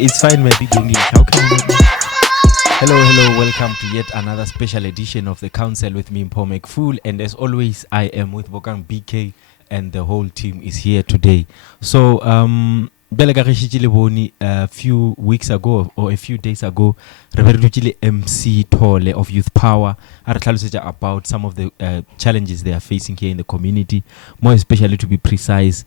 It's fine, my big English. How can you? Hello, welcome to yet another special edition of the Counsel with me, Mpomek Fool. And as always, I am with Bokang BK, and the whole team is here today. So, a few weeks ago or a few days ago, MC Tole of Youth Power about some of the challenges they are facing here in the community, more especially, to be precise,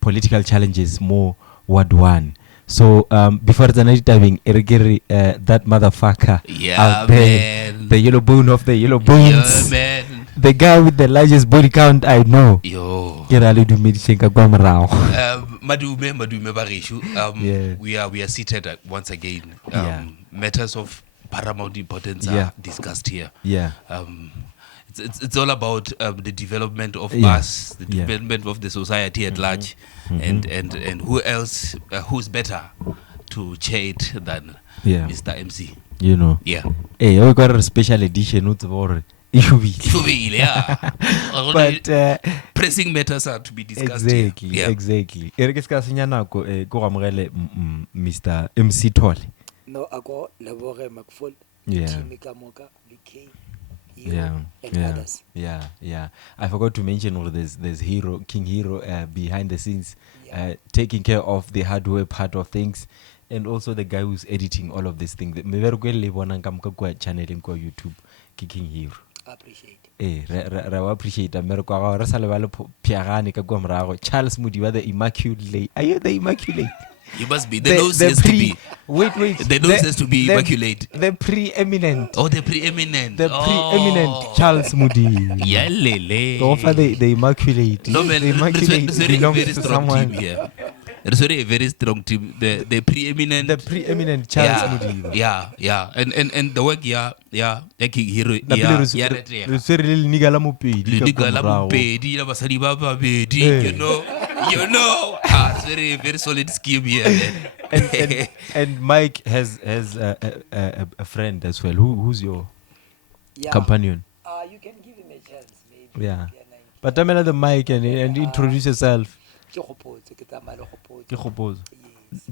political challenges, more Ward 1. So before the night diving, that motherfucker out there, man. The yellow bone of the yellow bones, man. The guy with the largest body count I know. Yo. Madume Barishu. We are seated once again. Matters of paramount importance are discussed here. It's all about the development of us, the development of the society at large, and who else, who's better to chair it than Mr. MC? You know. Yeah. Hey, we got a special edition. But pressing matters are to be discussed. Exactly. Mr. MC Tole. No, ako Lebore Macful. Timikamoka, VK. Yeah. I forgot to mention there's King Hero behind the scenes, taking care of the hardware part of things, and also the guy who's editing all of these things. Channeling kwa YouTube, King Hero. Appreciate. Appreciate America. Charles Mudiwa, the Immaculate. Are you the Immaculate? You must be. The nose has to be. Wait. The nose has to be immaculate. The preeminent. Oh, the preeminent. Preeminent Charles Moody. Yeah, lele. Offer the immaculate. No, man. The immaculate belongs very to strong someone. team here. Sorry, a very strong team. The preeminent. The preeminent Charles Moody. Yeah. And the work, King Hero. You know. It's very, very solid scheme here. and Mike has a friend as well. Who's your companion? You can give him a chance, maybe. Yeah. But tell me the mic and introduce yourself. Yes.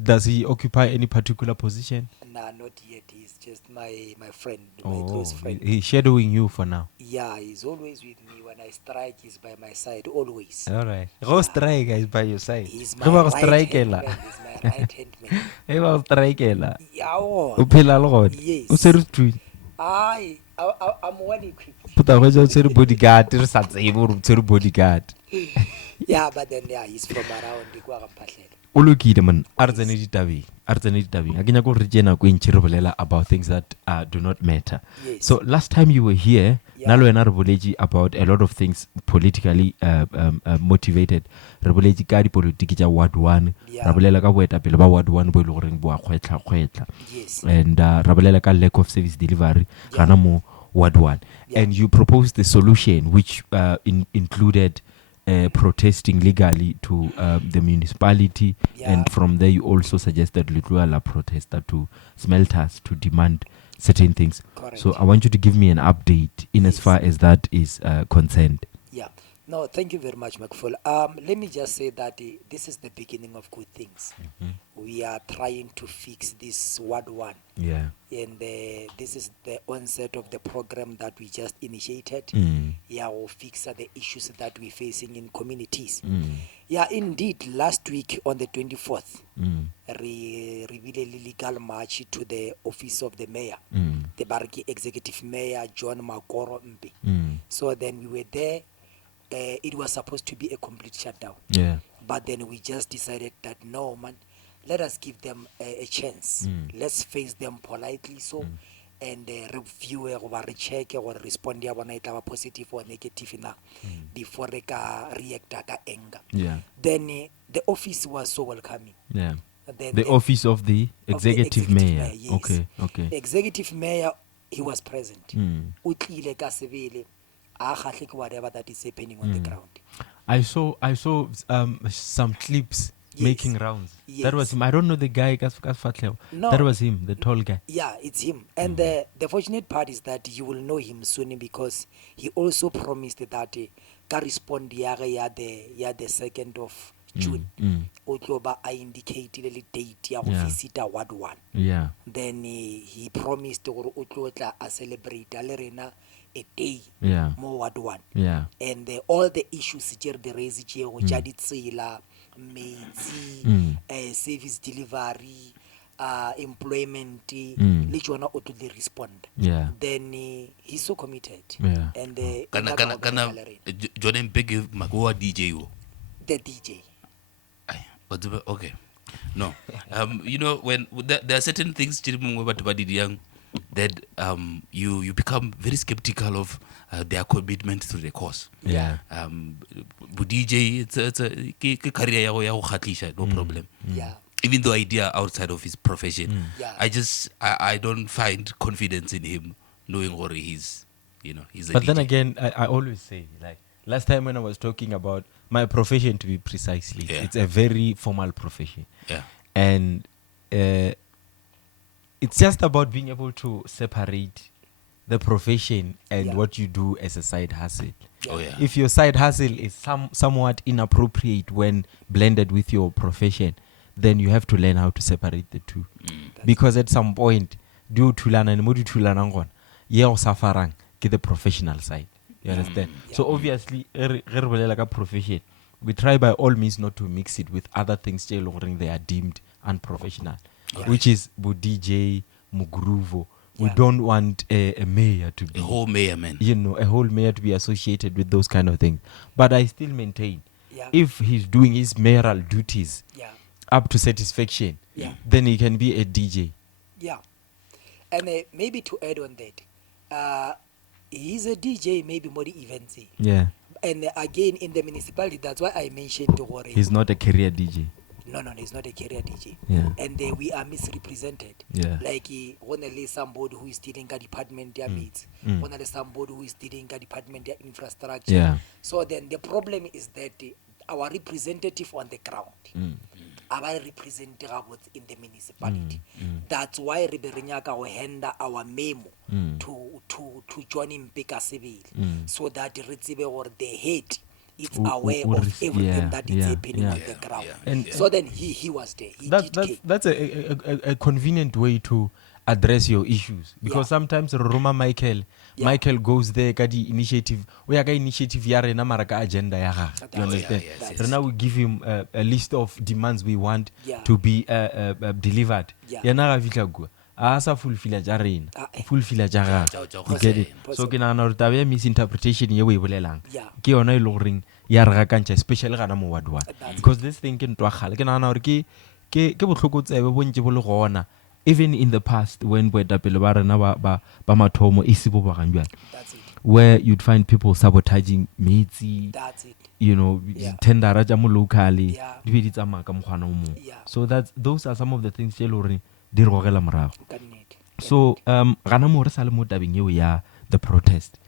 Does he occupy any particular position? Nah, not yet. He's just my friend, my close friend. He's shadowing you for now. Yeah, he's always with me. When I strike, he's by my side, always. All right. Go strike, guys, by your side. He's my right hand man. He was striker. Yes. I'm well equipped. Bodyguard. Yeah, but then he's from around the Ulukide man, Arzanidi Davi. Agina go regena go inchiribolela about things that do not matter. Yes. So last time you were here, Nalo and Arboleji about a lot of things politically motivated. Raboleji kadi politiki ja Ward 1. Rabolela ka weta pele ba Ward 1 bo iloreng bo akgwetla. Yes. And rabolela ka lack of service delivery kana mo Ward 1. And you proposed the solution which included protesting legally to the municipality, and from there you also suggested Lutuala protester to smelters to demand certain things. Correct. So I want you to give me an update in as far as that is concerned. Yeah. No, thank you very much, Macful. Let me just say that this is the beginning of good things. We are trying to fix this Ward 1. Yeah. And this is the onset of the program that we just initiated. We'll fix the issues that we're facing in communities. Yeah, indeed, last week on the 24th, we revealed a legal march to the office of the mayor, the Bariki Executive Mayor, John Makoro Mbe. So then we were there. It was supposed to be a complete shutdown. Yeah. But then we just decided that, no, man, let us give them a chance. Let's face them politely. So and review goba re check gore respond ya bona e tla ba positive or negative na before re ka reacta ka anger. Then the office was so welcoming. Then the office of the executive mayor. Yes. Okay. The executive mayor, he was present. O tlile ka sebele a khahle ke whatever that is happening on the ground. I saw some clips making rounds. That was him. I don't know the guy. No, that was him, the tall guy. Yeah, it's him. And the fortunate part is that you will know him soon because he also promised that ka respond ya the 2nd of June. O tlo ba I indicate le date ya go visit Ward 1. Then he promised gore o tlo tla a celebrate le rena a day mo Ward 1. And all the issues the raise go ja ditsela, metsi, service delivery, employment, le tsona o tlo respond. Then he's so committed. And kana Jordan Big Magoa DJ the DJ. Okay. No. You know, when there are certain things that you become very skeptical of their commitment to the cause. DJ, it's a career no problem. Even though idea outside of his profession, I don't find confidence in him knowing what he's a But DJ. then again, I always say, like last time when I was talking about my profession, to be precisely, it's a very formal profession. And it's just about being able to separate the profession and what you do as a side hustle. If your side hustle is somewhat inappropriate when blended with your profession, then you have to learn how to separate the two. Because at some point, due to learn and modu to learn suffering the professional side. You understand? So obviously, like a profession, we try by all means not to mix it with other things they are deemed unprofessional, which is DJ, Mugruvo. We don't want a mayor to be a whole mayor, man. A whole mayor to be associated with those kind of things. But I still maintain, if he's doing his mayoral duties up to satisfaction, then he can be a DJ. And maybe to add on that, he's a DJ, maybe more events. And again, in the municipality, that's why I mentioned he's not a career DJ. No, he's not a career DJ. And we are misrepresented. Like, only somebody who is dealing with department meets, only somebody who is dealing with department infrastructure. So then the problem is that our representative on the ground, our representative in the municipality. That's why we hand our memo to Johnny Mpeka Civil, so that the head is aware of everything that is happening on the ground. And so then he was there. That's a convenient way to address your issues, because sometimes Roma Michael goes there the initiative yare na maraka agenda ya gaga. You understand? Now we give him a list of demands we want to be delivered. Yana ga fitla go asa fulfilla jarena fulfilla jaga. You get it? So ke na re tabe misinterpretation ye we bolelang ke yona ile goring ya re ga kantša especially gana mo ward 1, because this thing ke ntwa gale ke na gore ke bohloko tsebe bontse bo le gona. Even in the past, when boetapele ba rena ba mathomo ise bo ba gang jwale, where you'd find people sabotaging metsi, tendera tša mo locally di be di tsamaya ka mokgwana o mong. So those are some of the things tše le gore di re gogela morago. So gana mo re sa le mo tabeng eo ya the protest,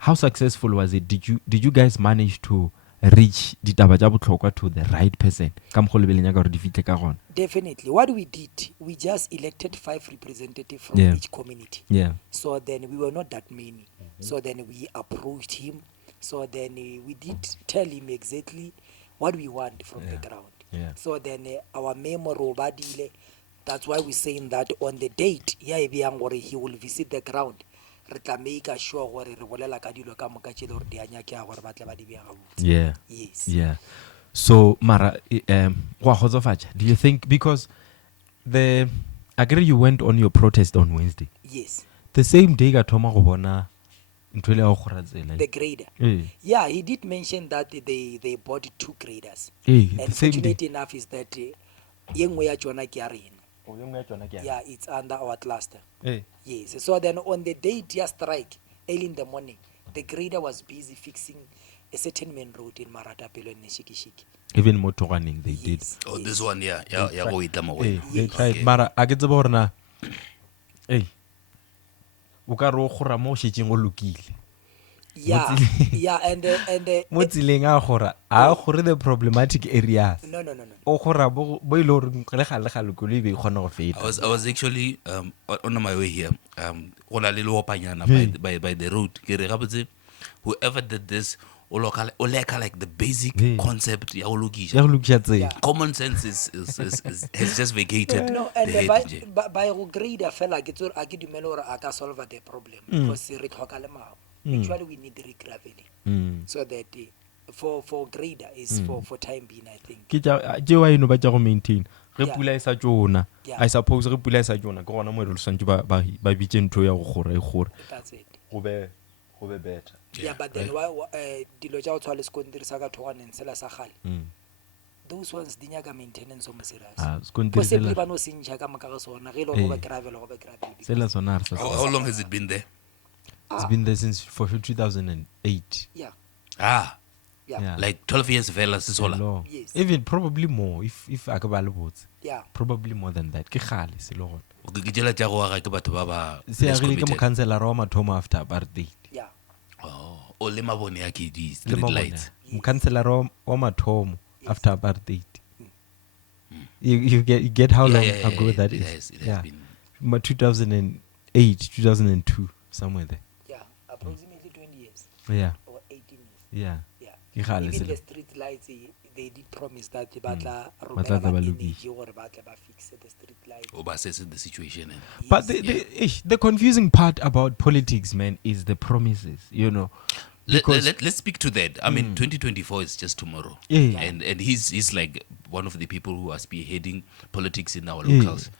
how successful was it? Did you guys manage to reach ditaba tša bohlokwa to the right person? Definitely. What we did, we just elected 5 representatives from each community. So then we were not that many. So then we approached him. So then we did tell him exactly what we want from the ground. So then our memo robadile, that's why we're saying that on the date, he will visit the ground. So Mara, do you think, because I agree you went on your protest on Wednesday, the same day Gatoma Gobona the grader, he did mention that they bought 2 graders, and fortunate enough is that Yeah, it's under our cluster. Hey. Yes. So then on the day dear strike, early in the morning, the grader was busy fixing a certain main road in Maratapelo and Neshikishiki. Even more running they did. Yes. Oh, yes. this one, yeah, go with them away. Hey, they Yes. tried. Okay. Mara a ke tseba gore na hey o ka re o gora mo shetseng o lokile Yeah, yeah, and mo tsileng a gora a gore the problematic areas no. o gora bo ile gore le ga lokolo e be kgona go feta. I was actually on my way here. Go na le leopanyana by the road. Ke re gabotse whoever did this o leka like the basic concept ya go lokisha. ya go lokisha tsela. Yeah. Common sense is has just vacated. No, the and head nje. by go grader fela ke tsore a ke dumele gore a ka solve the problem because re tlhoka le mao. Actually we need regraveling. So that for grader is for time being, I think. Ke je wa eno ba tja go maintain re Yeah. pula e sa tjona. Yeah. I suppose re pula e sa tjona ke gona mo re santse ba bitse ntho ya go gore e gore That's it. go be better. Yeah, but then dilo tša go tshwa le sekontiri sa ka thoganeng sela sa gale. Those ones di nyaka maintenance o mo serious. Sekontiri Possibly sela ba no sentšha ka moka ga sona ge e le gore go be gravel. sela sona re sa How long has it been there? it's been there since for 2008. Yeah. Yeah. Like 12 years vela se sola. Long. Yes. Even probably more if a ka ba le botse. Yeah. Probably more than that. Ke gale se le gone. O ke jela tja go aga ke batho ba ba Se ya less re ke mo committed. cancela wa mathomo after apartheid. Yeah. Oh, o le mabone ya ke di Le street mo lights. mo cancela wa mathomo after apartheid. You get how long ago that it is? has Yeah. been. 2008, 2002 somewhere there. Yeah. Approximately 20 years Yeah. or 18 years. Yeah. Yeah. Ke gale Even se the le. street lights, they did promise that ba tla Ba tla romela ba energy lokisha. gore ba tla ba fixe the street lights. O ba assess the situation. But the confusing part about politics, man, is the promises, you know. Let's speak to that. I mean, 2024 is just tomorrow. Yeah. And he's like one of the people who are spearheading politics in our locals.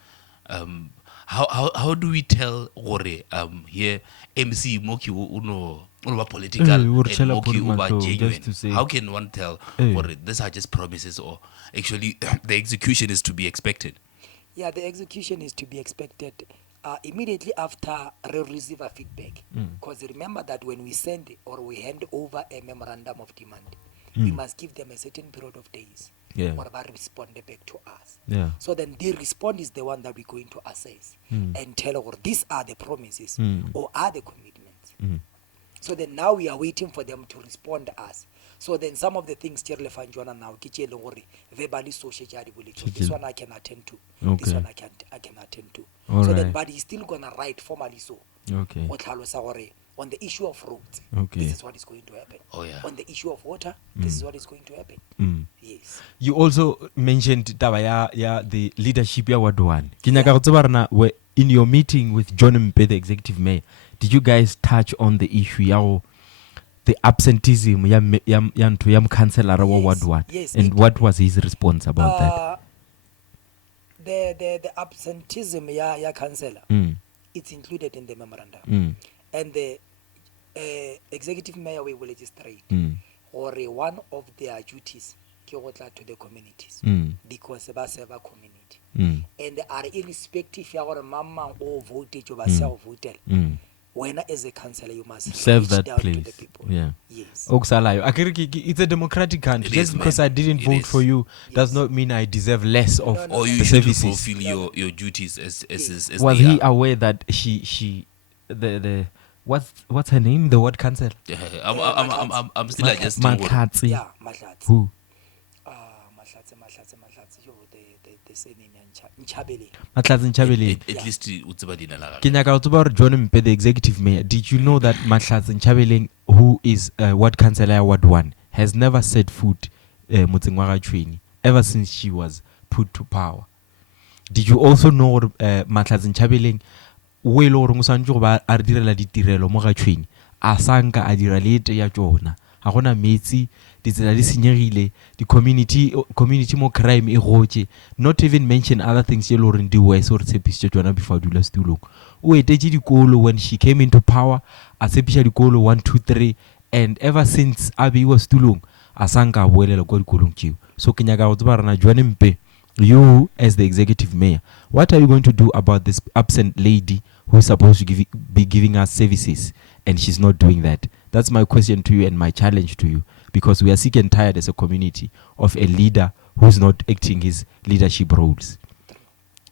How do we tell gore here MC Moki uno political and tshela Moki gore uba matlo, just to genuine? say. How can one tell gore these are just promises or actually the execution is to be expected? Yeah, the execution is to be expected immediately after we receive a feedback. Because remember that when we send or we hand over a memorandum of demand, we must give them a certain period of days. Yeah. Or about respond back to us. Yeah. So then the response is the one that we're going to assess and tell her these are the promises or are the commitments. So then now we are waiting for them to respond to us. So then some of the things Fanjwana now verbally social this one I can attend to. This Okay. one I can attend to. All so then right. but he's still gonna write formally so. Okay. On the issue of roads, Okay. this is what is going to happen. Oh, yeah. On the issue of water, this is what is going to happen. Yes. You also mentioned taba ya the leadership ya Ward 1. Ke nyaka go tseba rena in your meeting with John Mpe, the executive mayor, did you guys touch on the issue ya the absenteeism ya ntho ya mkhanselara wa Ward 1? Yes, And what was his response about that? The absenteeism ya councillor, it's included in the memorandum. And the executive mayor will registrate or one of their duties ke go tla to the communities because ba serve community and are irrespective ya gore mang o vote jo ba se go votela when as a councillor you must Serve reach that down place. to the people. Yeah. Yes. Okusalayo. It's a democratic country. It Just is, because man. I didn't It vote is. for you does Yes. not mean I deserve less of No, no, Or no. you the should services. fulfill your duties as Was they he are. aware that she the what's her name, the ward council? Yeah, I'm still adjusting. Makatsi. Yeah, Mahlatsi. Who? Mahlatsi, yo, the surname ya Nchabele. Mahlatsi Nchabeleng. At least utseba dina la Ke nyaka go tseba gore John Mpe, the executive mayor, did you know that Mahlatsi Nchabeleng, who is ward councillor ya Ward 1, has never set foot motseng wa Gatshweni ever since she was put to power? Did you also know gore Mahlatsi Nchabeleng o ile gore mo santse go ba a re direla ditirelo mo Gatshweni a sanka a dira lete ya tsona ga gona metsi ditsela di senyegile di community mo crime e gotse, not even mention other things ye le gore di wese gore tshepisitse tsona before a dula setulong. O etetse dikolo when she came into power, a tshepiša dikolo 1 2 3, and ever since a beiwa setulong a sanka a boelela kwa dikolong tšeo. So ke nyaka go tseba rena John Mpe You, as the executive mayor, what are you going to do about this absent lady who is supposed to be giving us services and she's not doing that? That's my question to you and my challenge to you, because we are sick and tired as a community of a leader who's not acting his leadership roles.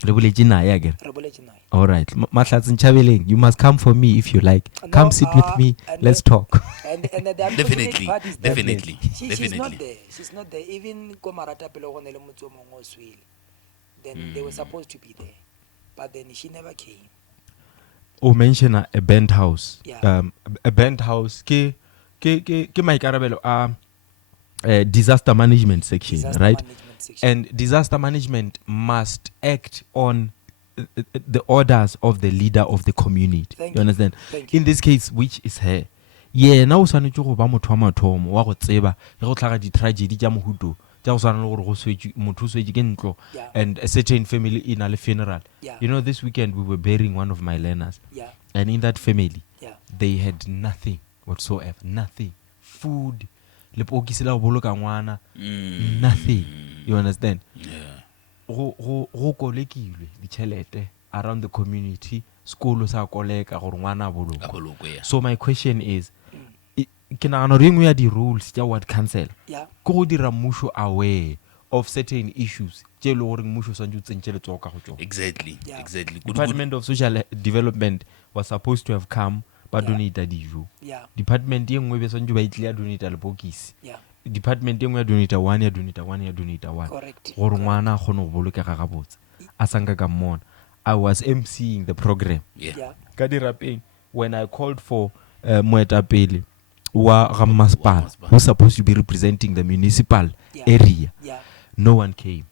All right, Mahlatsi Nchabeleng, you must come for me if you like. Come sit with me. Let's talk. And the Definitely, part is that definitely, she's not definitely. there. She's not there. Even Komarata Pelogone Mutsu Mongo Swil. Then they were supposed to be there. But then she never came. O mention a band house. Yeah. A band house ke maikarabelo disaster management section, Disaster right? management section. And disaster management must act on the orders of the leader of the community. Thank You understand? Thank you. In this case, which is her. Yeah, now swanetse go ba motho wa mathomo wa go tseba ge go tlhaga di-tragedy tša mohuto tša go swana le gore go swetše motho o swetše ke ntlo, Yeah. and a certain family in a funeral. Yeah. You know, this weekend we were burying one of my learners, Yeah. and in that family Yeah. they had nothing whatsoever. Nothing. Food, lepokisi la go boloka ngwana, nothing. You understand? Yeah. Go kolekilwe ditšhelete around the community, sekolo sa koleka gore ngwana a bolokwe. Abolokwe, yeah. So my question is, ke nagana gore engwe ya di-rules tša ward council Yeah. ke go dira mmušo aware of certain issues tše e le gore mmušo o swantse o tsentše letsogo ka go tšona. Exactly, Yeah. exactly. Good, good. Department of Social Development was supposed to have come ba Yeah. donata dijo. Yeah. Department ye nngwe be swantse ba itlile ya donata lepokisi. Yeah. Department ye nngwe ya donata one, ya donata one, ya donata one, Correct. gore Correct. ngwana a kgone go bolokega gabotse a sanka ka mmona. I was emceeing the program Yeah. Yeah. ka dirapeng when I called for moetapele wa Rammasepala, Masepala. who's supposed to be representing the municipal Yeah. area. Yeah. No one came.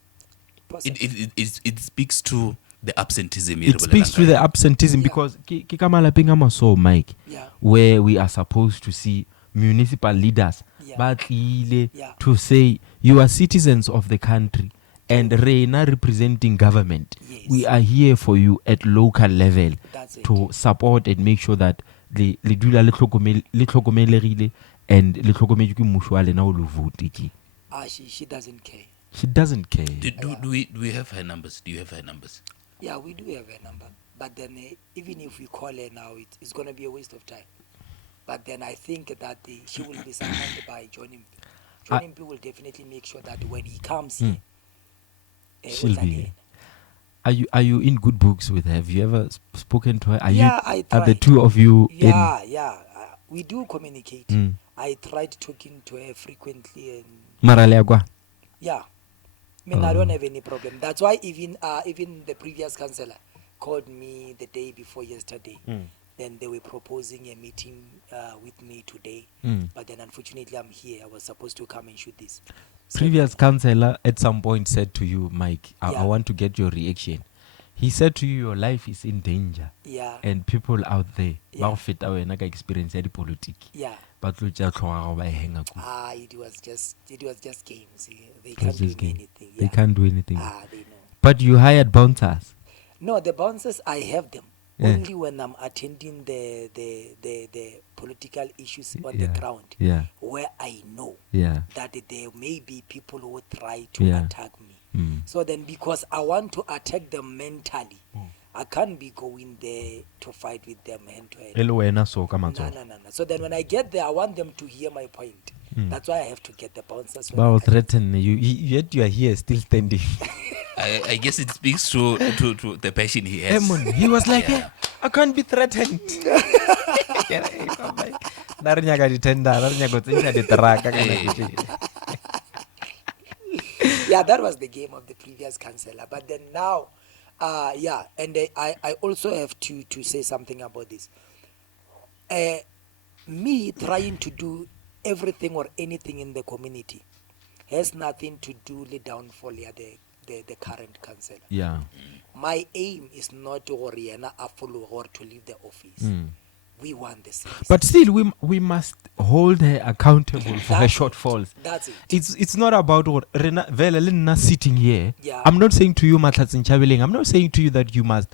Possible. It speaks to the absenteeism. It speaks to the absenteeism, Yeah. because ke ka malapeng a maso, Mike, Yeah. where we are supposed to see municipal leaders Yeah. ba tlile Yeah. to say you are citizens of the country and reina representing government. Yes. We are here for you at local level That's it. to support and make sure that le dula le tlhokomelegile and le tlhokometswe ke mmušo wa lena o le vote ke. She doesn't care. She doesn't care. Do we have her numbers? Do you have her numbers? Yeah, we do have a number. But then even if we call her now, it's going to be a waste of time. But then I think that she will be summoned by John Impi. John Impi will definitely make sure that when he comes here, She'll be here. Are you in good books with her? Have you ever spoken to her? Are I are the tried. two of you Yeah, yeah. We do communicate. Mm. I tried talking to her frequently, and in Maraleagwa? yeah. I mean, I don't have any problem. That's why even the previous councillor called me the day before yesterday. Then they were proposing a meeting with me today. But then unfortunately I'm here. I was supposed to come and shoot this. So Previous councillor at some point said to you, Mike, I Yeah. want to get your reaction. He said to you, your life is in danger, yeah, and people out there Yeah. ba go feta wena ka experience ya dipolitiki yeah. ba tlo tša tlhoga gago ba e henga kudu. It was just games. They can't do just game. anything. They Yeah. can't do anything. They know. But you hired bouncers. No, the bouncers, I have them. Yeah. Only when I'm attending the political issues on the Yeah. ground, Yeah, where I know yeah. that there may be people who try to Yeah. attack me. Mm. So then, because I want to attack them mentally, I can't be going there to fight with them hand to hand. E le wena so ka No, matsogo. no, no, no. So then when I get there, I want them to hear my point. That's why I have to get the bouncers. when Ba I will get- threaten you, yet you are here still standing. I guess it speaks to the passion he has. Emon, he was like, "Eh, I can't be threatened." Na re nyaka di-tender, ra re nyaka go tsenya diteraka ka nako tše. Yeah, that was the game of the previous councillor. But then now, yeah, and I also have to say something about this. Me trying to do everything or anything in the community has nothing to do with the downfall of the current councillor. Yeah. My aim is not to Oriana a follow or to leave the office. We want the service. But still, we must hold her accountable for her That's it. shortfalls. That's it. It's not about what Rena vele le nna sitting here. Yeah. I'm not saying to you, Mahlatsi Nchabeleng, I'm not saying to you that you must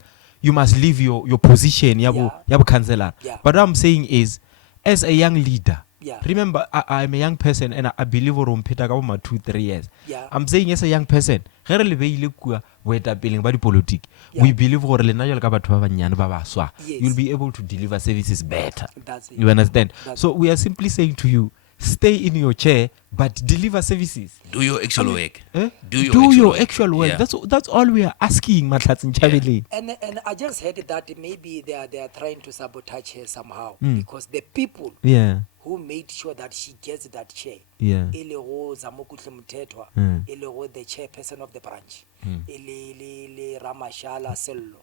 leave your position, yabo councillor. Yeah. But what I'm saying is, as a young leader, Yeah. Remember, I'm a young person and I believe or umpeta ka my 2-3 years. Yeah. I'm saying as a young person, ge re le beile kua boetapeleng ba dipolotiki, Yeah. we believe gore le nna jwalo ka batho ba banyane ba baswa, Yes. you'll be able to deliver services better. That's it. You understand? That's So we are simply saying to you, stay in your chair but deliver services. Do your actual work. Eh? Do your actual work. Yeah. That's all we are asking, Matlatsi Nchabeleng. And I just heard that maybe they are trying to sabotage her somehow because the people Yeah. who made sure that she gets that chair, Yeah. e le go Zamokutle Mthethwa, e le go the chairperson of the branch, e le Ramashala Sello,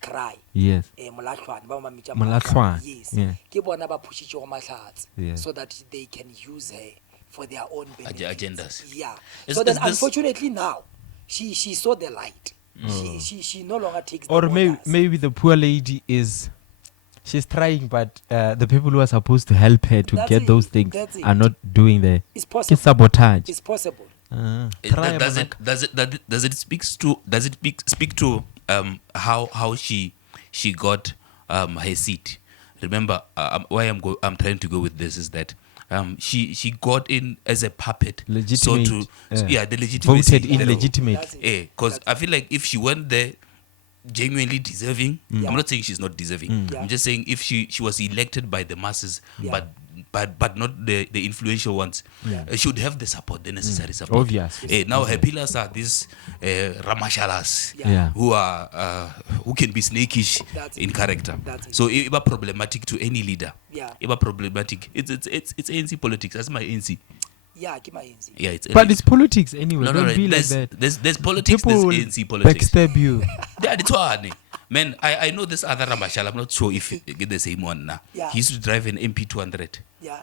cry. Yes. Molatlhwane ba mamitsa Molatlhwane, yes, yeah. ke bona ba pushitse go Mahlatsi Yeah. so that they can use her for their own benefits. Agendas. Yeah. Is- So then, is this- unfortunately, now she saw the light. She no longer takes. Or the orders. maybe the poor lady she's trying, but the people who are supposed to help her to That's get it. those things That's it. are not doing the It's possible. sabotage. It's possible. Try Does manaka. it speak to how she got her seat? Remember, why I'm trying to go with this is that she got in as a puppet, Legitimate, so to yeah. the legitimacy, Voted in legitimate. That's it. because I feel like if she went there genuinely deserving, Yeah. I'm not saying she's not deserving. Yeah. I'm just saying if she was elected by the masses, Yeah. but not the influential ones, Yeah. should have the support, the necessary support. Obvious. Now her pillars are these Ramashalas Yeah. Yeah. who can be snakish That's in it. character. That's it. So it was problematic to any leader. Yeah. It was problematic. It's ANC politics. That's my ANC. Yeah, keep my hands. Yeah, But it's politics anyway. no, Don't be like there's, that. there's politics. People There's ANC politics. backstab you. Yeah, it's one. Man, I know this other Ramashal. I'm not sure if you get the same one now. Yeah. He used to drive an MP200. Yeah.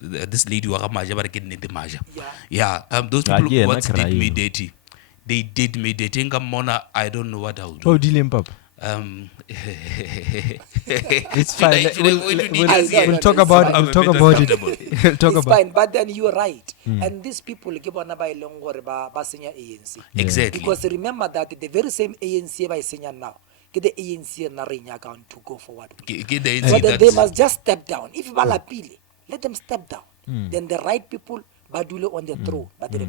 This lady who getting the Maja. Yeah. Yeah. Those people yeah, once na did cry. me dirty. They did me dirty. Mona, I don't know what I'll do. Oh, Dilem Papa. It's fine. We'll talk about it. We'll talk about it. We'll talk It's about fine, but then you're right. And these people ke bona ba ileng gore ba senya ANC. Exactly. Because remember that the very same ANC ba senya now, ke the ANC na re nyaka to go forward. Get the So ANC then they that's- must just step down. If ba lapile, let them step down. Then the right people ba dule on the throne. But they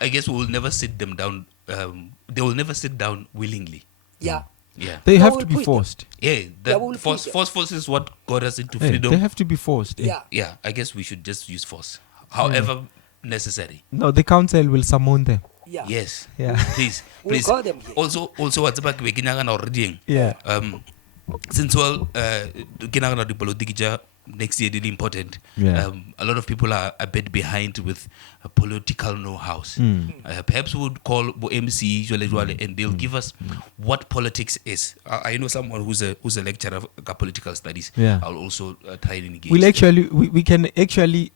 I guess we will never sit them down. They will never sit down willingly. Yeah. Yeah. They No, have we'll to be push them. forced. Yeah, Yeah, that we'll force push them. is what got us into Hey, freedom. they have to be forced. Yeah. Yeah, I guess we should just use force, however necessary. No, the council will summon them. Yeah. Yes. Yeah. Please, We'll please. call them here. Also, what's about we already? Yeah. Since the politics next year really important. Yeah. A lot of people are a bit behind with political know-hows. Perhaps we would call MC and they'll give us what politics is. I know someone who's a lecturer of political studies. Yeah. I'll also try and engage. We'll them. actually we can actually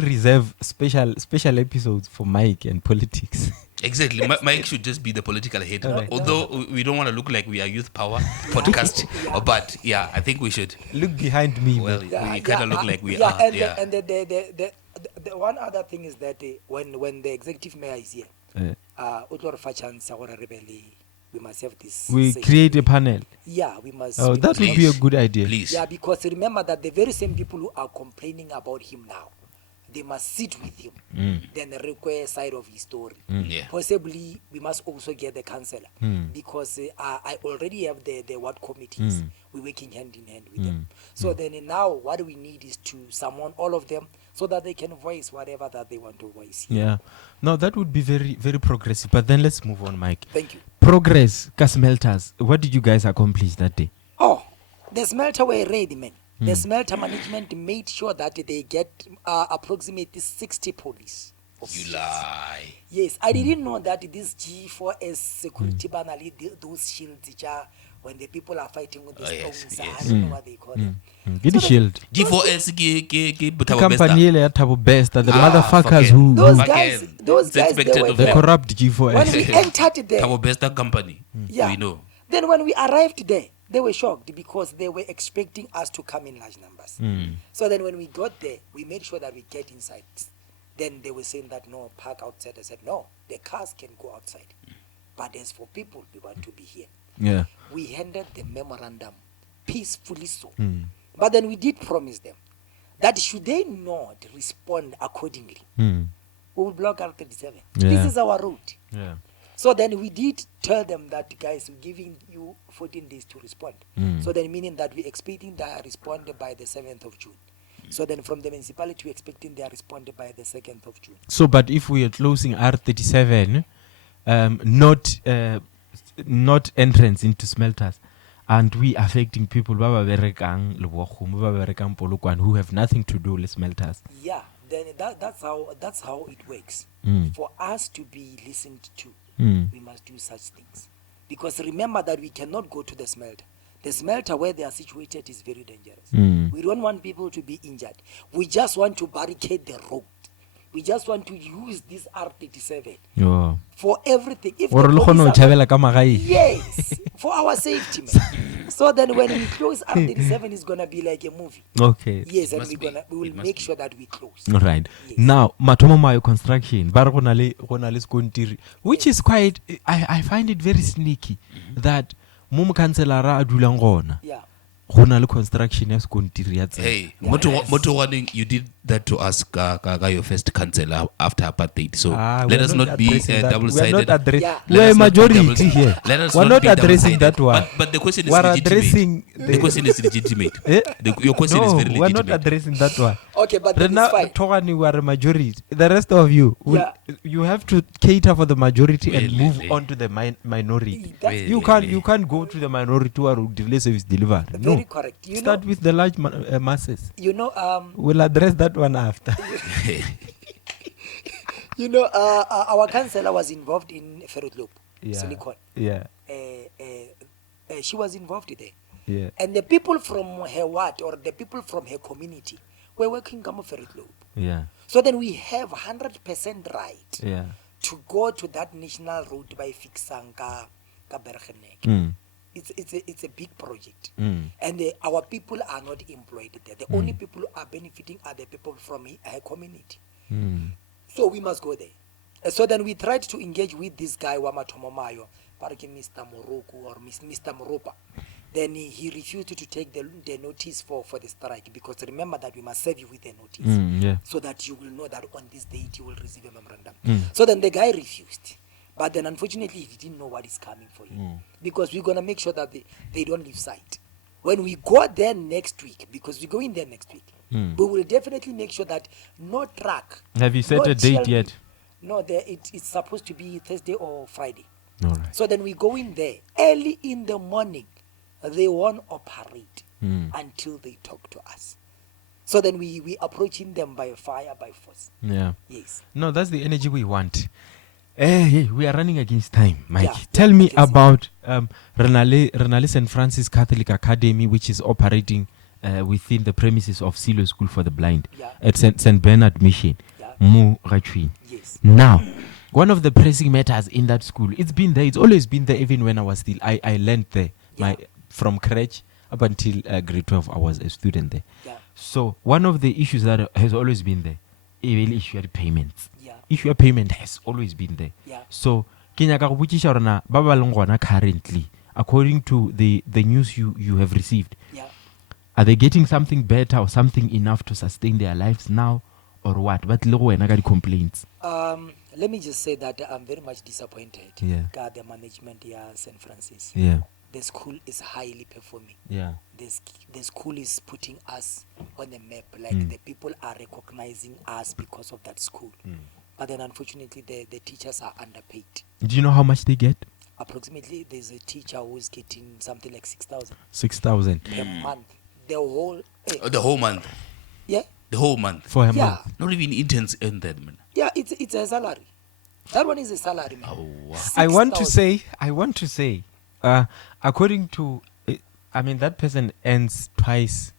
reserve special episodes for Mike and politics. Exactly. Mike should just be the political head. Alright. Although we don't want to look like we are youth power podcast, but yeah, I think we should. Look behind me. Well, man. we kind of look like we yeah, are. and Yeah. the one other thing is that when the executive mayor is here, o tlo re fa chance ya gore re be le- we must have this. We session. create a panel. Yeah, we must. Oh, we that must would have- be a good idea. Please. Yeah, because remember that the very same people who are complaining about him now, they must sit with him, then require side of his story. Yeah. Possibly, we must also get the councillor because I already have the ward committees. We're working hand in hand with them. So then now, what we need is to summon all of them so that they can voice whatever that they want to voice. Yeah. No, that would be very, very progressive. But then let's move on, Mike. Thank you. Progress, Smelters. What did you guys accomplish that day? Oh, the smelter were ready, man. The smelter management made sure that they get approximately 60 police. You lie. Yes, I didn't know that this G4S security banally those shields which are when the people are fighting with the Oh, yes, stones. yes. I don't know what they call them. Get the shield. G4S The Butabo company Besta. ile ya Thabo Besta, the Ah, motherfuckers fuck it. who Those Fuck guys, it. those It's guys, expected they were of the them. there. corrupt When G4S. we entered there, Thabo Besta company. yeah. We know. Then when we arrived there, they were shocked because they were expecting us to come in large numbers. So then when we got there, we made sure that we get inside. Then they were saying that no, park outside. I said no, the cars can go outside. But as for people, we want to be here. Yeah. We handed the memorandum peacefully so. But then we did promise them that should they not respond accordingly, we will block R37. Yeah. This is our route. Yeah. So then we did tell them that, guys, we're giving you 14 days to respond. So then meaning that we're expecting their respond by the 7th of June. So then from the municipality, we're expecting their respond by the 2nd of June. So, but if we are closing R37, not entrance into smelters, and we affecting people who have nothing to do with smelters. Yeah, then that's how it works. For us to be listened to, we must do such things. Because remember that we cannot go to the smelter. The smelter where they are situated is very dangerous. We don't want people to be injured. We just want to barricade the road. We just want to use this R37 for everything. If the police yes, for our safety, man. So then when we close R37, it's gonna be like a movie. Okay. Yes, and we will make sure that we close. All right. Yes. Now, Matomo Mayo construction, which is quite. I find it very sneaky that Mum Cancelara Adulangona. Yeah. Construction as Hey, Moto warning, you did that to us, your first councillor after apartheid. So let us not be double-sided. We're majority here. Let us We're not not be addressing double-sided. that one. But the question is We're legitimate. addressing The question is legitimate. Your question is very legitimate. we're not addressing that one. Okay, but then it's fine. Togani, we are a majority. The rest of you, you have to cater for the majority and move on to the minority. You can't go to the minority who are delay service delivered. Very correct. You Start know, with the large masses. you know, We'll address that one after. you know, our councillor was involved in Ferret Loop, Silicon. Yeah. She was involved there. Yeah. And the people from her ward or the people from her community were working Gamo Ferret Loop. Yeah. So then we have 100% right Yeah. to go to that national road by Fixanga Bergenek. It's a big project. And our people are not employed there. The only people who are benefiting are the people from her community. So we must go there. So then we tried to engage with this guy, Wamatomo Mayo, Mr. Moroku or Mr. Moropa. Then he refused to take the notice for the strike, because remember that we must serve you with a notice so that you will know that on this date you will receive a memorandum. So then the guy refused. But then unfortunately he didn't know what is coming for him, because we're going to make sure that they don't leave sight. When we go there next week, because we're going there next week, we will definitely make sure that no truck. Have you set no a date children- yet? No, it's supposed to be Thursday or Friday. All right. So then we go in there early in the morning. They won't operate until they talk to us. So then we approaching them by fire, by force. Yeah. Yes. No, that's the energy we want. Hey, we are running against time, Mike. Yeah, Tell me I can see. about Renale St. Francis Catholic Academy, which is operating within the premises of Silo School for the Blind at St. Bernard Mission, Mu Rachwin. Yes. Now, one of the pressing matters in that school, it's been there, it's always been there, even when I was still, I learned there. From crèche up until grade 12, I was a student there. So one of the issues that has always been there, issue payments. Issue payment has always been there. So currently, according to the news you have received, are they getting something better or something enough to sustain their lives now, or what? But complaints. Let me just say that I'm very much disappointed. God, the management here, St. Francis. The school is highly performing. The school is putting us on the map. Like the people are recognizing us because of that school. But then unfortunately the teachers are underpaid. Do you know how much they get? Approximately there's a teacher who's getting something like 6,000. 6,000 a month. The whole The whole month. Yeah. The whole month. For a month. Not even interns earn that, man. Yeah, it's a salary. That one is a salary, man. Oh, wow. I want to say, according to, that person earns twice,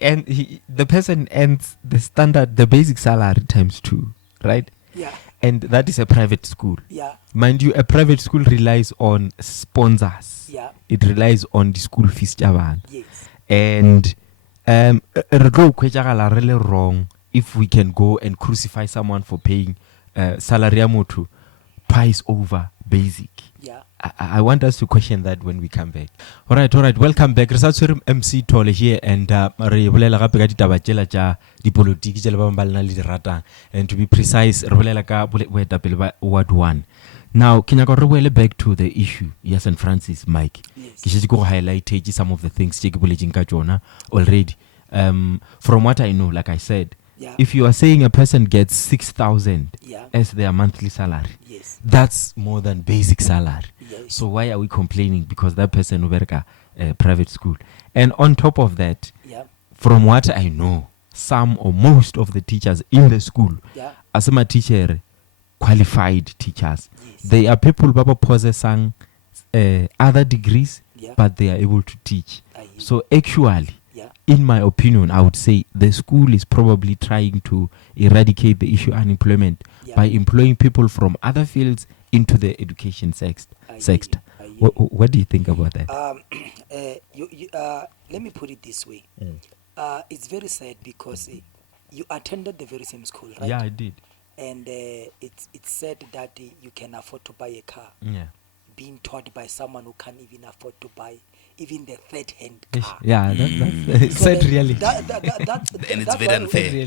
and the person earns the basic salary times 2, right? Yeah. And that is a private school. Yeah. Mind you, a private school relies on sponsors. Yeah. It relies on the school fees. Yes. And really wrong if we can go and crucify someone for paying salary twice over basic. Yeah. I want us to question that when we come back. All right. Welcome back. Re sa tshwere MC Tole here, and re bolela gape ka ditaba tsela tša dipolitiki tše le ba bang ba lena le di ratang. And to be precise, re bolela ka boetapele ba Ward 1. Now, ke nyaka re boele back to the issue ya St. Francis, Mike. Ke šetše ke go highlight some of the things tše ke boletseng ka tšona already. From what I know, like I said, if you are saying a person gets 6,000 as their monthly salary, that's more than basic salary. So why are we complaining? Because that person will work a private school. And on top of that, from what I know, some or most of the teachers in the school, as a teacher, qualified teachers, they are people who possess other degrees, but they are able to teach. So actually, in my opinion, I would say the school is probably trying to eradicate the issue of unemployment by employing people from other fields into the education sector. What do you think about that? Let me put it this way. It's very sad because you attended the very same school, right? Yeah, I did. And it's said that you can afford to buy a car. Yeah. Being taught by someone who can't even afford to buy even the third-hand car. Yeah, that's sad reality. And it's very unfair.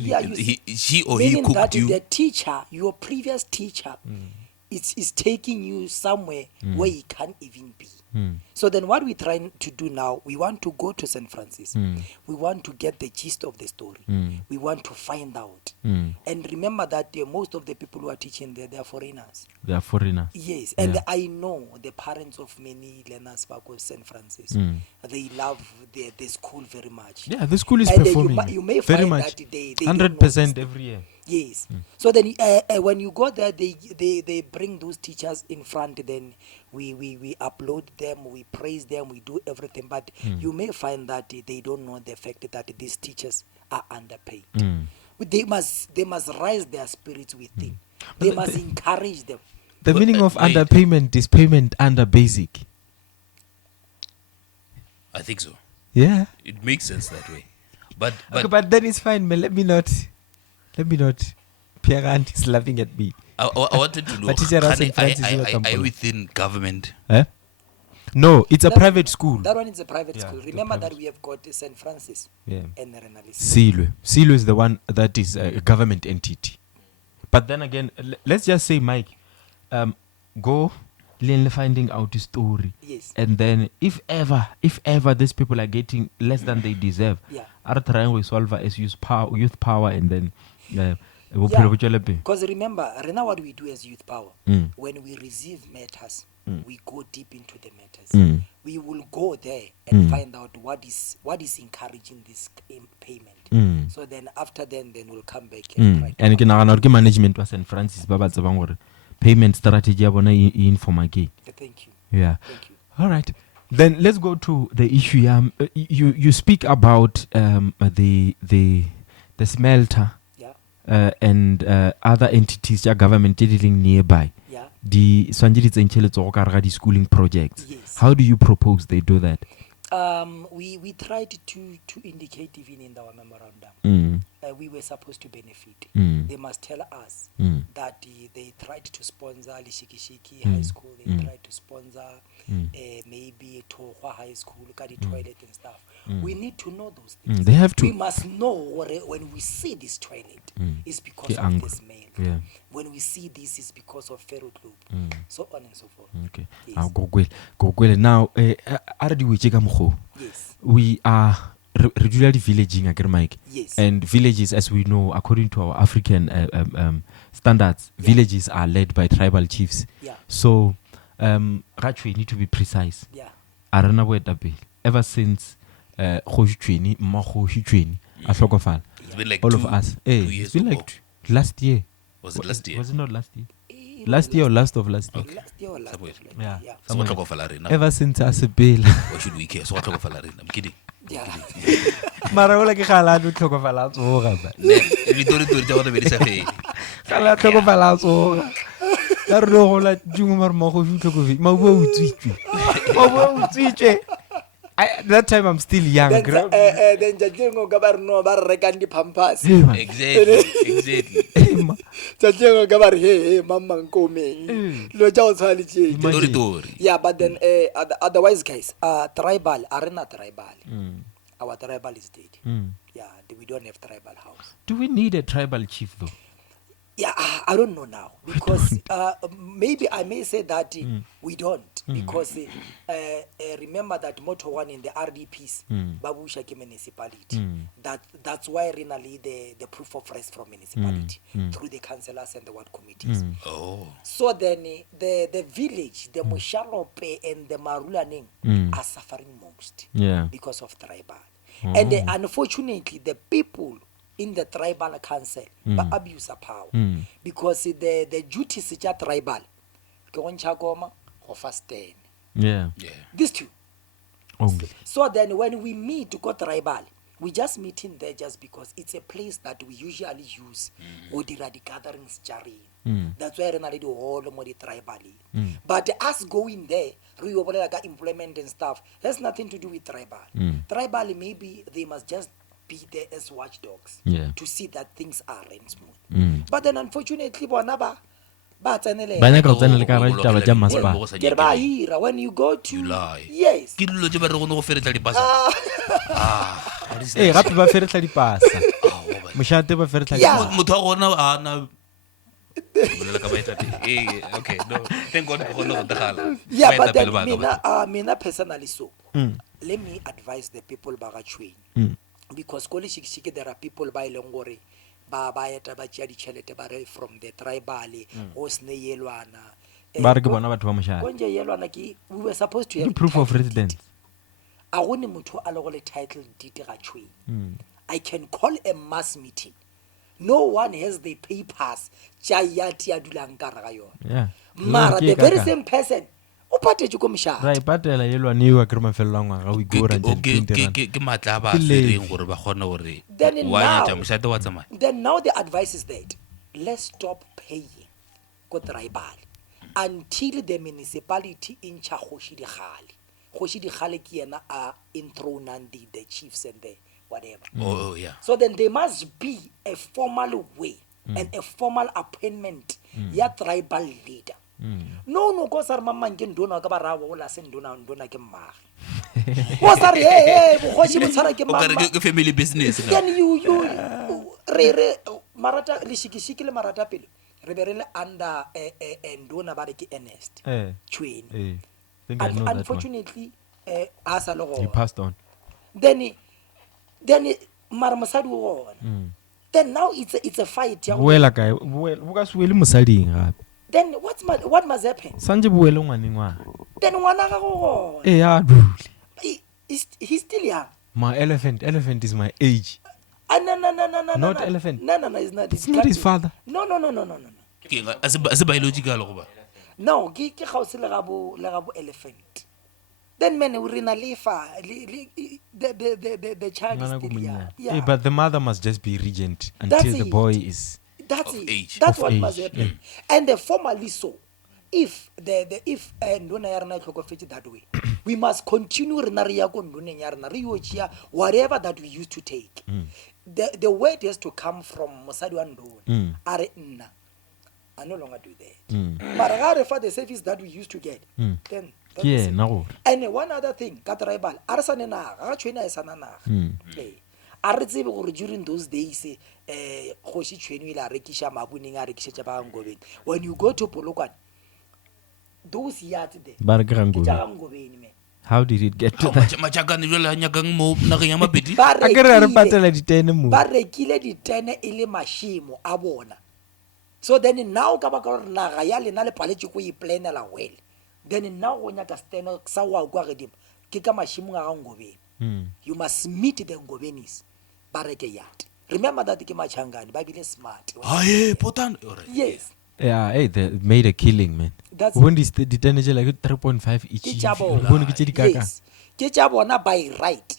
She or he cooked that you. The teacher, your previous teacher, is taking you somewhere where he can't even be. So then what we're trying to do now, we want to go to St. Francis. We want to get the gist of the story. We want to find out. And remember that most of the people who are teaching there, they are foreigners. They are foreigners. Yes, and I know the parents of many learners back of St. Francis. They love the school very much. Yeah, the school is and performing you may very find much. that they 100% every year. Yes. So then when you go there, they bring those teachers in front, then we upload them, we praise them, we do everything. But you may find that they don't know the fact that these teachers are underpaid. They must raise their spirits within. They must encourage them. The meaning of underpayment is payment under basic. I think so. Yeah. It makes sense that way. But okay, but then it's fine, man. Let me not. Pierre Ant is laughing at me. I wanted to know, are you within government? No, it's a private school. That one is a private school. Remember that we have got St. Francis and Renalis. Silwe is the one that is a government entity. But then again, let's just say, Mike, go finding out the story. Yes. And then if ever these people are getting less than they deserve, are trying to solve as youth power and then because remember, what we do as youth power, when we receive matters, we go deep into the matters. We will go there and find out what is encouraging this payment. So then after then we'll come back and and management was St. Francis payment strategy in for my key. Thank you. Yeah. Thank you. All right. Then let's go to the issue. You speak about the smelter and other entities ya government dealing nearby. The schooling projects. Yes. How do you propose they do that? We tried to indicate even in our memorandum. We were supposed to benefit. They must tell us that they tried to sponsor Lishikishiki High School. They tried to sponsor maybe Tohua High School, Kadi toilet and stuff. We need to know those things. They have to. We must know when we see this toilet, it's because of this mail. Yeah. When we see this, it's because of Ferro Group. So on and so forth. Okay. Yes. Go now. Yes. We are regularly villaging again, Mike. Yes. And villages, as we know, according to our African standards, villages are led by tribal chiefs. Yeah. So, we need to be precise. Yeah. Ever since it's been like all 2 of us. years It's been ago. like last year. Was it last year? Was it not last year? Last year or last of last year? Last year or last Somewhere. year. Yeah. Yeah. So what talk of Alarina? Ever since Asabel. Why should we care? So what talk of Alarina? I'm kidding. Yeah. Mara ola ke khala no tlhokofala tsoga ba. Le tori tja go be di sa fe. Khala tlhokofala tsoga. La re go la jungo mar mo go tlhokofi. Ma bo utsitswe. That time I'm still young. then jajeng ka ba re no ba re rekang di-pampers Hey, man. Exactly. Hey, man. jajeng ka ba re he mamang komeng lo tja o tshwana le tje. Imagine. Tori. Yeah, but then otherwise guys, tribal arena tribal. Our tribal is dead. Yeah, we don't have tribal house. Do we need a tribal chief though? Yeah, I don't know now because maybe I may say that we don't because remember that motto one in the RDPs, Babusha ke municipality. That's why really the proof of rest from municipality through the councillors and the ward committees. Oh. So then the village, the Moshalope and the Marulaneng are suffering most because of tribal. And unfortunately, the people in the tribal council abuse power because the duties are tribal. Yeah. These two. Only. So then when we meet to go tribal, we just meet in there just because it's a place that we usually use or the gatherings jari. That's why we do all the tribal. But us going there, we like implement and stuff, has nothing to do with tribal. Tribal, maybe they must just be there as watchdogs to see that things are running smooth. But then unfortunately, when you go to You lie. yes. Ke dilo tse ba re go ne go feretla dipasa. What is Eh, that? gape ba feretla dipasa. Moshate ba feretla Yeah. dipasa. Motho wa gona a na bolela ka baetate. Okay, no. Thank God go no tagala. Yeah, but then mina personally so. Let me advise the people baga train. Because kole shikishiki there are people ba ileng gore ba eta ba tšea ditšhelete ba re from the tribal go sne yelwana. Ba re ke bona batho ba moshate. Konje yelwana ki we were supposed to have Proof of title residence. deed. A gone motho a le go le title deed ga train. I can call a mass meeting. No one has the papers tša yati ya dulang ka ga yona. Yeah. Mara the very same person o patetše ko mošate. Ra ipatela yelwane eo a kere mafelo a ngwaga o igora until 20 rand. Ke matla ba Ke levy. sereng gore ba gona gore Then wa now- nyatša mošate wa tsamaya. Then now the advice is that let's stop paying go tribal until the municipality in cha Kgoši Dikgale. Kgoši Dikgale ke yena a enthrone the chiefs and the whatever. Oh, yeah. So then there must be a formal way and a formal appointment ya tribal leader. No, ko sa re mamang ke ndona ka ba ra wa la se ndona ke mmage. Ko sa re hey bogotsi bo tshwara ke O ka re mama. ke family business na. Then you re marata le shikishiki le marata pele re be re le under ndona ba re ke Ernest Eh. Chweni. Eh. Think I know that one. Unfortunately asa le He go passed on. then mara mosadi o gona. Then now it's a fight ya go- Boela kae? Bo ka se boele mosading gape. then what must happen? Santse boele ngwaneng wa. Then ngwana ga go gona. Eh, ya dule. He's still young. My elephant is my age. No. Not elephant. No, it's not. It's not his father. No. Ke nga a se biological go ba. No, ke gausi le gabo elephant. Then man we rena lefa the child is Ngwana ko still young. monna. Yeah. Eh, but the mother must just be regent That's until the it. boy is. That's Of it. age. That's Of what must age, happen. And formally so, if if ndona ya rena tlhokofetse that way, we must continue rena re ya ko ndoneng ya rena re yo tšea whatever that we used to take. The word has to come from mosadi wa ndona. Are nna. I no longer do that. But ga re fa the service that we used to get, then Ke yena gore. and one other thing ka tribal a re sane naga ga tšhweni a e sana naga a re tsebe gore during those days Kgoši Tshweni o ile a rekiša mabuneng a rekišetša ba Ngobeni. When you go to Polokwane, those yards there Ba re ke ke Ngobeni. tša ga Ngobeni man. How did it get to that? Machakane jwale a nyakang mo nageng ya Mapedi. Ba A ke re re rekile- patela ditene mo. ba rekile ditene e le mašimo a bona. So then now ka baka gore naga ya lena le paletše ko iplanela well, then now go nyaka steno sa wa kwa godimo ke ka mašimo a ga Ngobeni. You must meet the Ngobenis ba reke yard. Remember that ke Machangane ba bile smart. Hae potan. Yes, Yeah, hey, they made a killing, man. That's When this ditene tse like 3.5 each. ke tša O bone ke tše di kaka. yes, ke tša bona by right.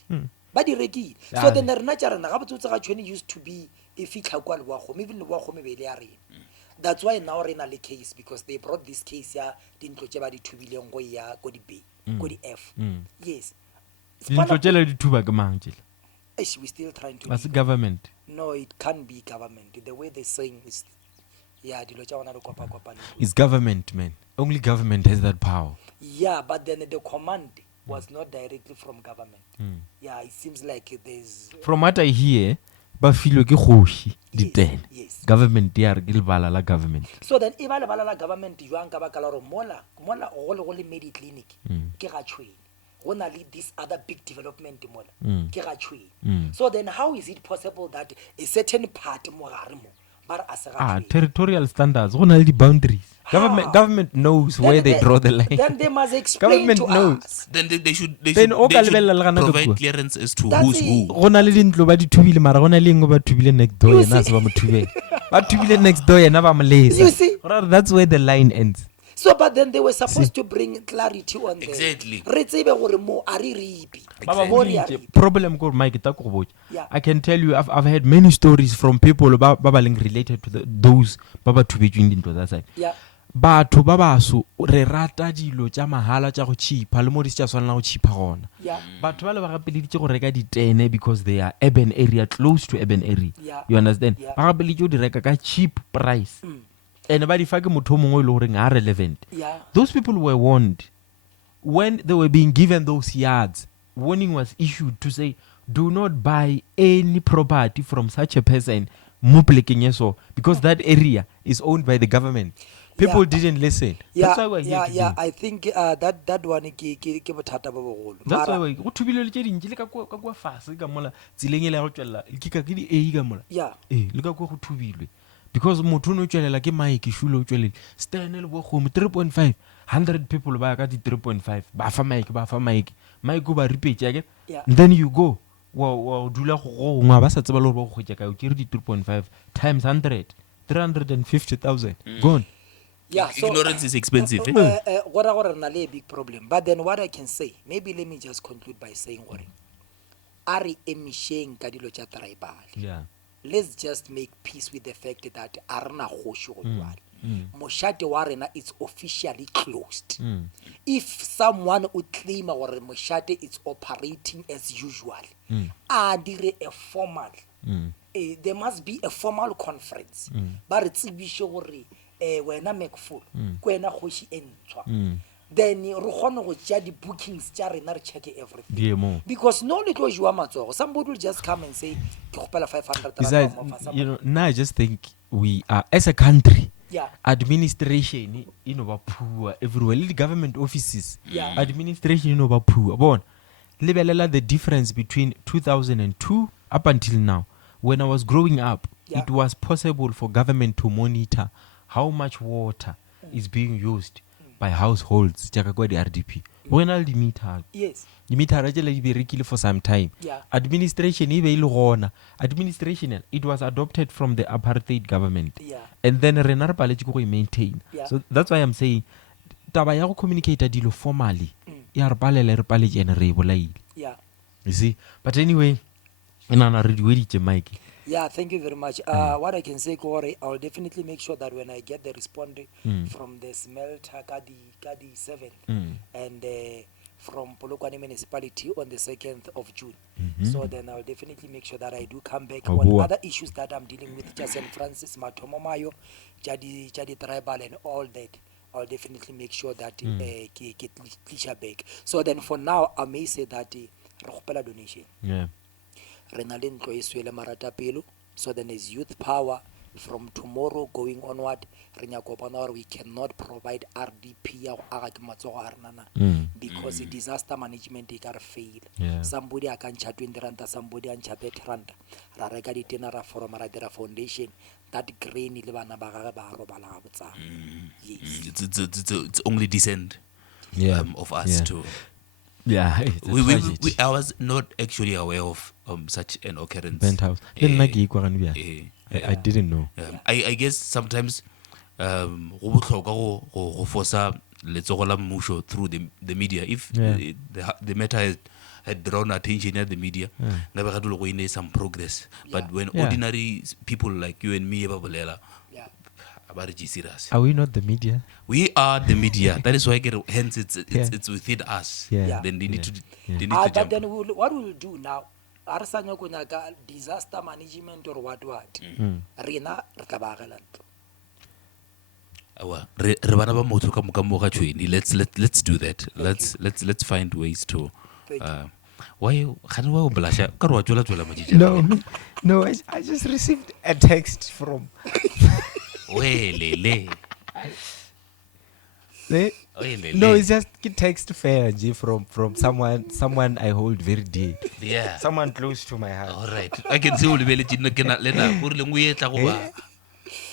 Ba di rekile. So Yeah. then rena tša rena ga botsotse ga Tshweni used to be e fitlha kwa Lewakhome, even Lewakhome be le ya rena. That's why now rena le case because they brought this case ya dintlo tše ba di thubileng go ya ko di B, ko di F. Yes. dintlo tšela di thuba ke mang tšela We're still trying to. ba se government No, it can't be government. The way they're saying is, yeah, dilo tša bona di kopa-kopane. it's government, man. Only government has that power. Yeah, but then the command was not directly from government. Yeah, it seems like there's. From what I hear ba filwe ke kgoši ditene Yes. government ya re ke lebala la government. So then, if I lebala la government, jwang ka baka la hore mola go le medi-clinic, ke ga tshwene. Go na le this other big development mola, ke ga tshwene. So then, how is it possible that a certain part mo gare mo, ba re a se ga tshwene? Territorial standards go na le di-boundaries. Government knows where they draw the line. Then they must explain Government to knows. us. Then they should Then o ka lebelela le gana ka provide kua. clearance as to That's who's it. who. Go na le dintlo ba di thubile mara go na le engwe ba thubile next door You yena a see? se ba mo thubela ba thubile next door yena ba mo lesa. You see? Go ra re that's where the line ends. So, but then they were supposed to bring clarity on the. Exactly. Re tsebe gore mo a re ripi. Ba ba Mo re a boditše. ripi. Problem ko Mike ta ko botša. Yeah. I can tell you I've had many stories from people ba leng related to those ba ba thubetšweng dintlo that side. Yeah. Batho ba baso re rata dilo tša mahala tša go chipa le mo di se tša swanela go chipa gona. Yeah. Batho ba le ba gapeleditše go reka ditene because they are urban area, close to urban area. Yeah. You understand? Yeah. Ba gapeleditše go di reka ka cheap price. And ba di fa ke motho o mongwe o le goreng a relevant. Yeah. Those people were warned when they were being given those yards. Warning was issued to say, do not buy any property from such a person mo plekeng ye so, because that area is owned by the government. People Yeah. didn't listen. Yeah, That's why we're here today. I think that one ke bothata bo bogolo. That's why Mara- go thubilwe le tše dintši le ka kua fase ka mola tseleng e le ya go tšwelela ke di-A ka mola Yeah. le ka kua go thubilwe because motho o ne o tšwelela ke mike shule o tšwelele stene le bokgomo 3.5 100 people ba ya ka di 3.5 ba fa mike o ba ripetša ke Yeah. and then you go wa dula go gongwe ba sa tseba le gore ba go hwetša kae o kere di 3.5 times 100 350,000 gone. Yeah, so Ignorance is expensive. gore re na le a big problem. But then what I can say, maybe let me just conclude by saying gore a re emišeng ka dilo tša tribal. Yeah. Let's just make peace with the fact that a rena kgoši go jwale. Mošate wa rena is officially closed. If someone would claim gore mošate is operating as usual, a dire a formal, there must be a formal conference. Ba re tsebiše gore wena mcfull ko wena kgoši e ntshwa. Then re kgone go tšea di-bookings tša rena re check everything. DMO. Because no le tlo jewa matsogo. Somebody will just come and say ke kgopela 500 Besides, rand for you somebody. know, now I just think we are, as a country, Yeah. administration, ba poor everywhere. The government offices, Yeah. administration, ba poor. Bon, lebelela the difference between 2002 up until now. When I was growing up, Yeah. it was possible for government to monitor how much water is being used by households. Jaka kwa di RDP. When all the meter. Yes. The meter di berekile for some time. Yeah. Administration e be ile gona. Administration it was adopted from the apartheid government. Yeah. And then rena re paletše ke go maintain. Yeah. So that's why I'm saying taba ya go communicate dilo formally ya re palela re paletše ene re e bolaile. Yeah. You see? But anyway, nana re diweditše Mike. Yeah, thank you very much. What I can say, Corey, I'll definitely make sure that when I get the response from the smelter Kadi 7th and from Polokwane municipality on the 2nd of June. So then I'll definitely make sure that I do come back on boa. other issues that I'm dealing with, just St. Francis, Matomomayo, Jadi Tribal and all that. I'll definitely make sure that get clear back. So then for now, I may say that re donation. Yeah. Re na le ntlo e swele marata pelo. So then as youth power from tomorrow going onward re nyaka bona gore we cannot provide RDP ya go aga ke matsogo a rena na because disaster management e ka re fail. Yeah. Somebody a ka ntšha 20 ranta, somebody a ntšha 30 ranta, ra reka ditena ra foroma ra dira foundation that grain le bana ba gage ba robala ga botsana. Yes. It's only decent Yeah. of us Yeah. to. Yeah. It's a tragedy. I was not actually aware of such an occurrence. Penthouse. Le nna ke ikwa gane bjang. I didn't know. I guess sometimes go botlhokwa go forsa letsogo la mmušo through the media. If the matter had drawn attention at the media, ngabe ga dilo go ine some progress. But when ordinary people like you and me ba bolela, Yeah. about G serious. Are we not the media? We are the media. That is why hence Yeah. it's within us. Yeah. Then they need to they need to But jump. then what we'll do now, Arsanya kunyaka disaster management or what? Rina rekabagelanto. Re bana ba motho ka moka mo ga tshweni. Let's do that. Let's find ways to why khana wa blasha ka ro tjola tjola majija. No, I just received a text from Welele. No, it's just a text fair G, from someone I hold very dear. Yeah. Someone close to my heart. All right. I can see all the village no kena lena o re ngwe tla go ba.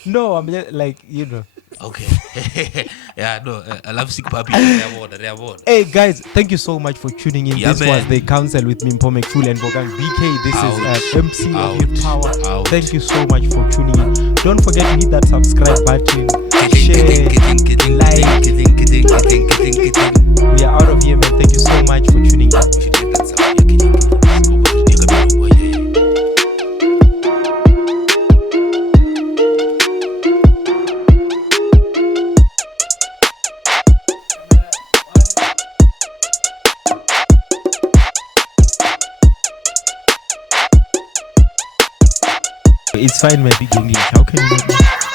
No, I'm just like, you know. Okay. Yeah, no, I love sick puppy. Hey guys, thank you so much for tuning in. Yeah, this man. was the Counsel with me, Mpomek Full and Bogang BK. This Ouch. is MC of Youth Power. Ouch. Thank you so much for tuning in. Don't forget to hit that subscribe button, share, like. We are out of here, man. Thank you so much for tuning in. We should get that sound. Let's go. Take a bit of boy. It's fine, my big English. How can you not?